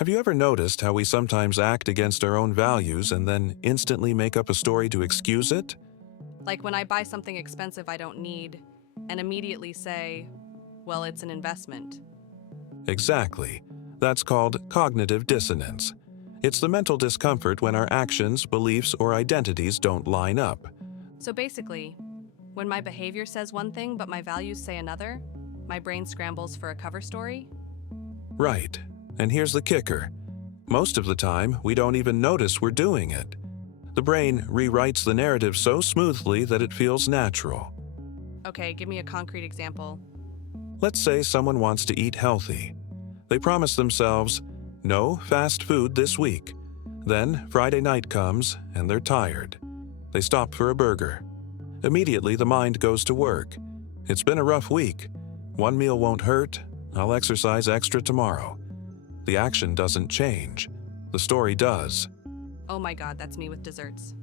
Have you ever noticed how we sometimes act against our own values and then instantly make up a story to excuse it? Like when I buy something expensive I don't need and immediately say, well, it's an investment. Exactly. That's called cognitive dissonance. It's the mental discomfort when our actions, beliefs, or identities don't line up. So basically, when my behavior says one thing but my values say another, my brain scrambles for a cover story. Right. And here's the kicker. Most of the time, we don't even notice we're doing it. The brain rewrites the narrative so smoothly that it feels natural. Okay, give me a concrete example. Let's say someone wants to eat healthy. They promise themselves, no fast food this week. Then Friday night comes and they're tired. They stop for a burger. Immediately the mind goes to work. It's been a rough week. One meal won't hurt. I'll exercise extra tomorrow. The action doesn't change. The story does. Oh my God, that's me with desserts.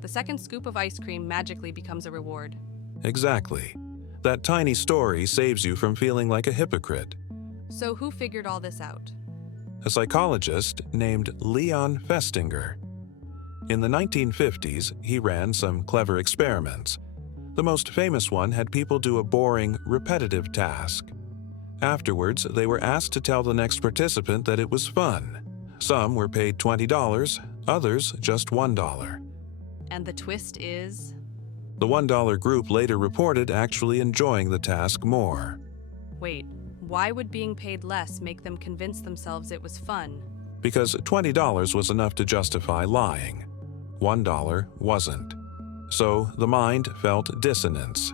The second scoop of ice cream magically becomes a reward. Exactly. That tiny story saves you from feeling like a hypocrite. So who figured all this out? A psychologist named Leon Festinger. In the 1950s, he ran some clever experiments. The most famous one had people do a boring, repetitive task. Afterwards, they were asked to tell the next participant that it was fun. Some were paid $20, others just $1. And the twist is? The $1 group later reported actually enjoying the task more. Wait, why would being paid less make them convince themselves it was fun? Because $20 was enough to justify lying. $1 wasn't. So the mind felt dissonance.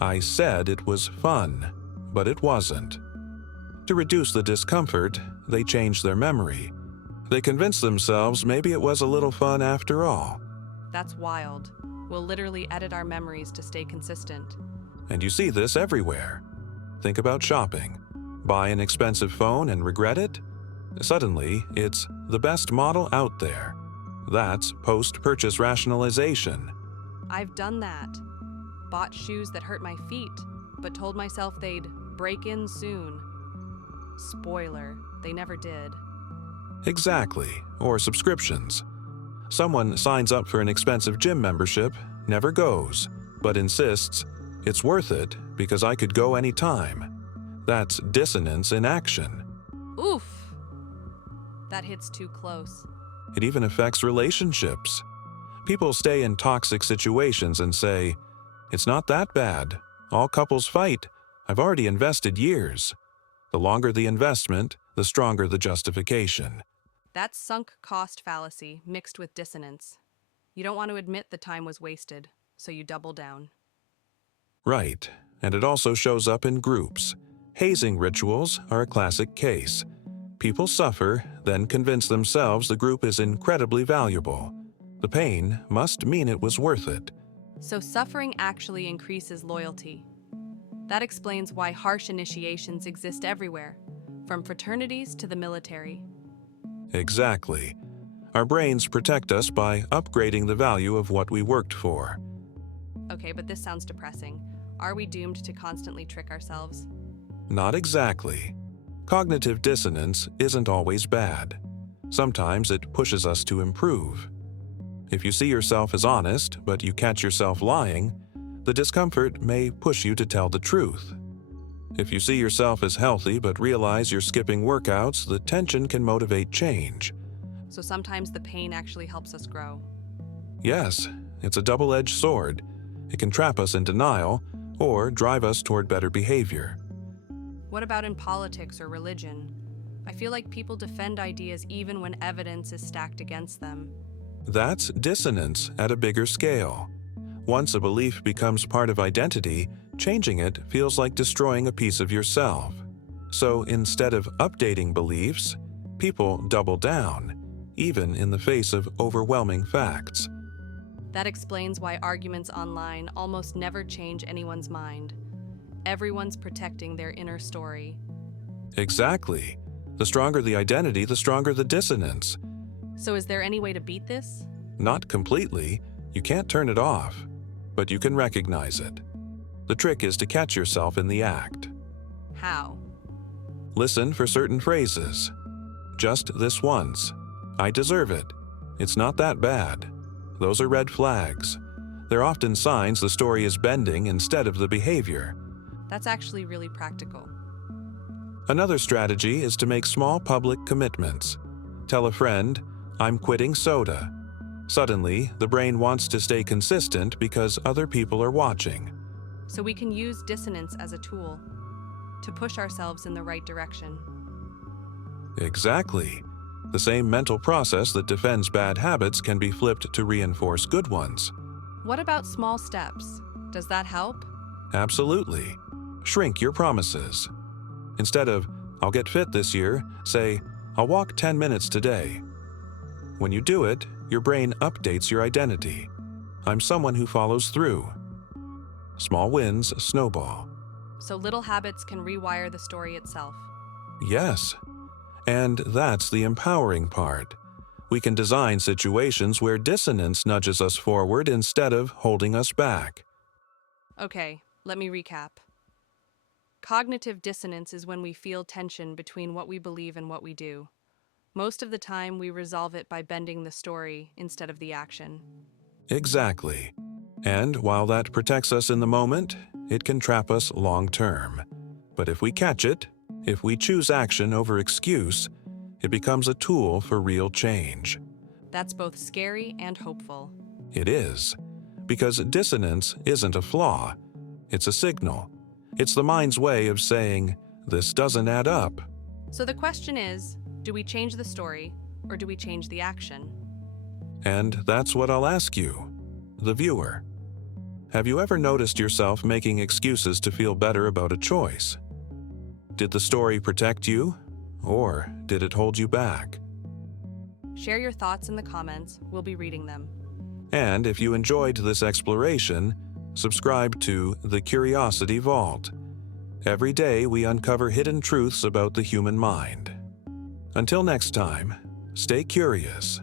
I said it was fun, but it wasn't. To reduce the discomfort, they changed their memory. They convinced themselves maybe it was a little fun after all. That's wild. We'll literally edit our memories to stay consistent. And you see this everywhere. Think about shopping. Buy an expensive phone and regret it? Suddenly, it's the best model out there. That's post-purchase rationalization. I've done that. Bought shoes that hurt my feet, but told myself they'd break in soon. Spoiler, they never did. Exactly, or subscriptions. Someone signs up for an expensive gym membership, never goes, but insists, it's worth it because I could go anytime. That's dissonance in action. Oof! That hits too close. It even affects relationships. People stay in toxic situations and say, it's not that bad. All couples fight. I've already invested years. The longer the investment, the stronger the justification. That's sunk cost fallacy mixed with dissonance. You don't want to admit the time was wasted, so you double down. Right, and it also shows up in groups. Hazing rituals are a classic case. People suffer, then convince themselves the group is incredibly valuable. The pain must mean it was worth it. So suffering actually increases loyalty. That explains why harsh initiations exist everywhere, from fraternities to the military. Exactly. Our brains protect us by upgrading the value of what we worked for. Okay, but this sounds depressing. Are we doomed to constantly trick ourselves? Not exactly. Cognitive dissonance isn't always bad. Sometimes it pushes us to improve. If you see yourself as honest, but you catch yourself lying, the discomfort may push you to tell the truth. If you see yourself as healthy but realize you're skipping workouts, the tension can motivate change. So sometimes the pain actually helps us grow. Yes, it's a double-edged sword. It can trap us in denial or drive us toward better behavior. What about in politics or religion? I feel like people defend ideas even when evidence is stacked against them. That's dissonance at a bigger scale. Once a belief becomes part of identity, changing it feels like destroying a piece of yourself. So instead of updating beliefs, people double down, even in the face of overwhelming facts. That explains why arguments online almost never change anyone's mind. Everyone's protecting their inner story. Exactly. The stronger the identity, the stronger the dissonance. So is there any way to beat this? Not completely. You can't turn it off, but you can recognize it. The trick is to catch yourself in the act. How? Listen for certain phrases. Just this once. I deserve it. It's not that bad. Those are red flags. They're often signs the story is bending instead of the behavior. That's actually really practical. Another strategy is to make small public commitments. Tell a friend, "I'm quitting soda." Suddenly, the brain wants to stay consistent because other people are watching. So we can use dissonance as a tool to push ourselves in the right direction. Exactly. The same mental process that defends bad habits can be flipped to reinforce good ones. What about small steps? Does that help? Absolutely. Shrink your promises. Instead of, "I'll get fit this year," say, "I'll walk 10 minutes today." When you do it, your brain updates your identity. I'm someone who follows through. Small wins snowball. So little habits can rewire the story itself. Yes. And that's the empowering part. We can design situations where dissonance nudges us forward instead of holding us back. Okay, let me recap. Cognitive dissonance is when we feel tension between what we believe and what we do. Most of the time, we resolve it by bending the story instead of the action. Exactly. And while that protects us in the moment, it can trap us long term. But if we catch it, if we choose action over excuse, it becomes a tool for real change. That's both scary and hopeful. It is. Because dissonance isn't a flaw. It's a signal. It's the mind's way of saying, "This doesn't add up." So the question is, do we change the story or do we change the action? And that's what I'll ask you, the viewer. Have you ever noticed yourself making excuses to feel better about a choice? Did the story protect you, or did it hold you back? Share your thoughts in the comments. We'll be reading them. And if you enjoyed this exploration, subscribe to The Curiosity Vault. Every day we uncover hidden truths about the human mind. Until next time, stay curious